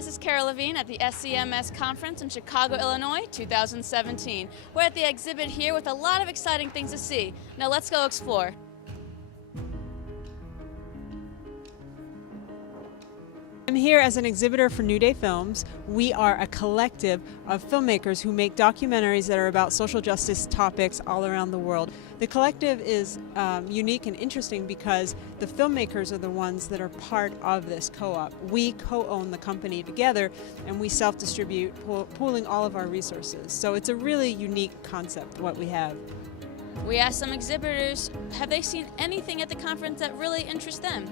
this is Carol Levine at the SCMS conference in Chicago, Illinois, 2017. We're at the exhibit here with a lot of exciting things to see. Now let's go explore. I'm here as an exhibitor for New Day Films. We are a collective of filmmakers who make documentaries that are about social justice topics all around the world. The collective is unique and interesting because the filmmakers are the ones that are part of this co-op. We co-own the company together and we self-distribute, pooling all of our resources. So it's a really unique concept, what we have. We asked some exhibitors, have they seen anything at the conference that really interests them?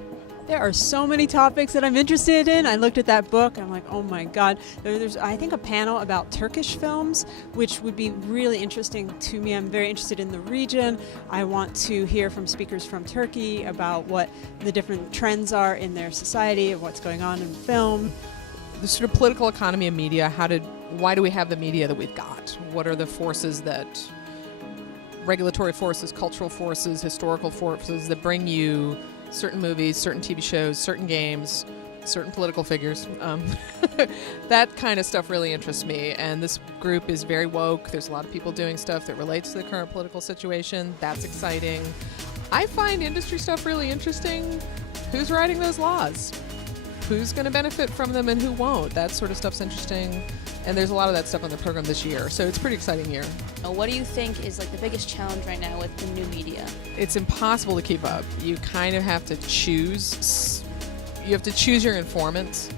There are so many topics that I'm interested in. I looked at that book, I'm like, oh my God. There's, I think, a panel about Turkish films, which would be really interesting to me. I'm very interested in the region. I want to hear from speakers from Turkey about what the different trends are in their society, and what's going on in film. The sort of political economy of media, why do we have the media that we've got? What are the forces regulatory forces, cultural forces, historical forces that bring you certain movies, certain TV shows, certain games, certain political figures. That kind of stuff really interests me, and this group is very woke. There's a lot of people doing stuff that relates to the current political situation. That's exciting. I find industry stuff really interesting. Who's writing those laws? Who's going to benefit from them and who won't? That sort of stuff's interesting, and there's a lot of that stuff on the program this year, so it's a pretty exciting year. What do you think is like the biggest challenge right now with the new media? It's impossible to keep up. You kind of have to choose. You have to choose your informants,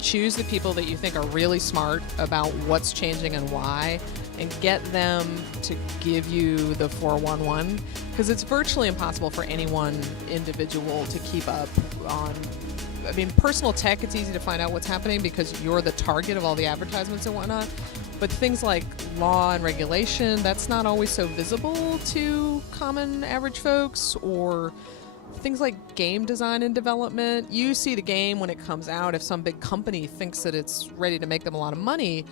choose the people that you think are really smart about what's changing and why, and get them to give you the 411, because it's virtually impossible for any one individual to keep up on. I mean, personal tech, it's easy to find out what's happening because you're the target of all the advertisements and whatnot. But things like law and regulation, that's not always so visible to common average folks. Or things like game design and development. You see the game when it comes out if some big company thinks that it's ready to make them a lot of money.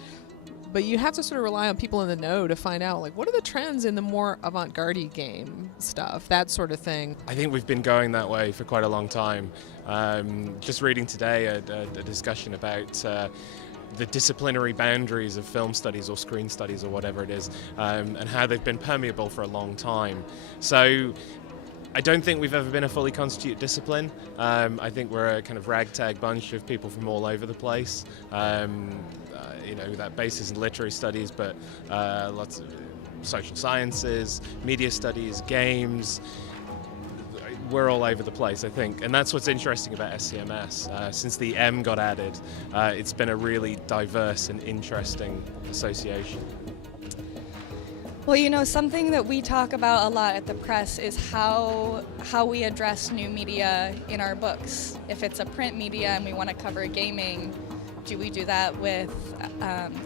But you have to sort of rely on people in the know to find out, like, what are the trends in the more avant-garde game stuff, that sort of thing. I think we've been going that way for quite a long time. Just reading today a discussion about the disciplinary boundaries of film studies or screen studies or whatever it is, and how they've been permeable for a long time. So I don't think we've ever been a fully constituted discipline. I think we're a kind of ragtag bunch of people from all over the place. That basis in literary studies, but lots of social sciences, media studies, games. We're all over the place, I think, and that's what's interesting about SCMS. Since the M got added, it's been a really diverse and interesting association. Well, something that we talk about a lot at the press is how we address new media in our books. If it's a print media and we want to cover gaming, do we do that with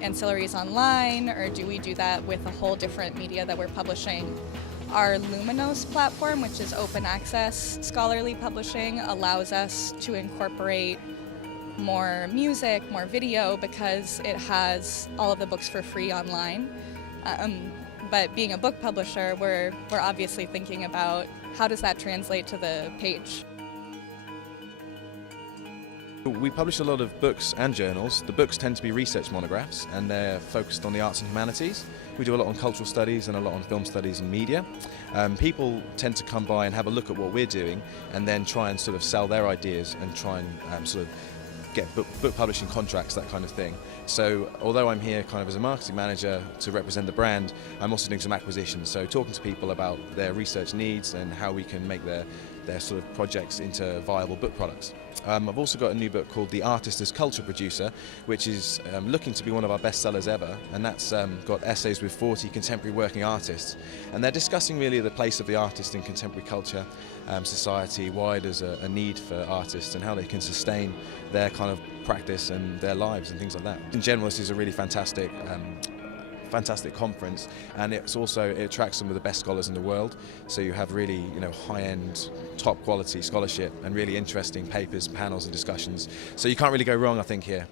ancillaries online, or do we do that with a whole different media that we're publishing? Our Luminess platform, which is open access scholarly publishing, allows us to incorporate more music, more video, because it has all of the books for free online. But being a book publisher, we're obviously thinking about how does that translate to the page. We publish a lot of books and journals. The books tend to be research monographs, and they're focused on the arts and humanities. We do a lot on cultural studies and a lot on film studies and media. People tend to come by and have a look at what we're doing and then try and sort of sell their ideas and try and sort of get book publishing contracts, that kind of thing. So although I'm here kind of as a marketing manager to represent the brand, I'm also doing some acquisitions, so talking to people about their research needs and how we can make their sort of projects into viable book products. I've also got a new book called The Artist as Culture Producer, which is looking to be one of our best sellers ever, and that's got essays with 40 contemporary working artists, and they're discussing really the place of the artist in contemporary culture, society, why there's a need for artists and how they can sustain their kind of practice and their lives and things like that. In general, this is a really fantastic conference, and it attracts some of the best scholars in the world. So you have really high-end, top quality scholarship and really interesting papers, panels and discussions. So you can't really go wrong, I think, here.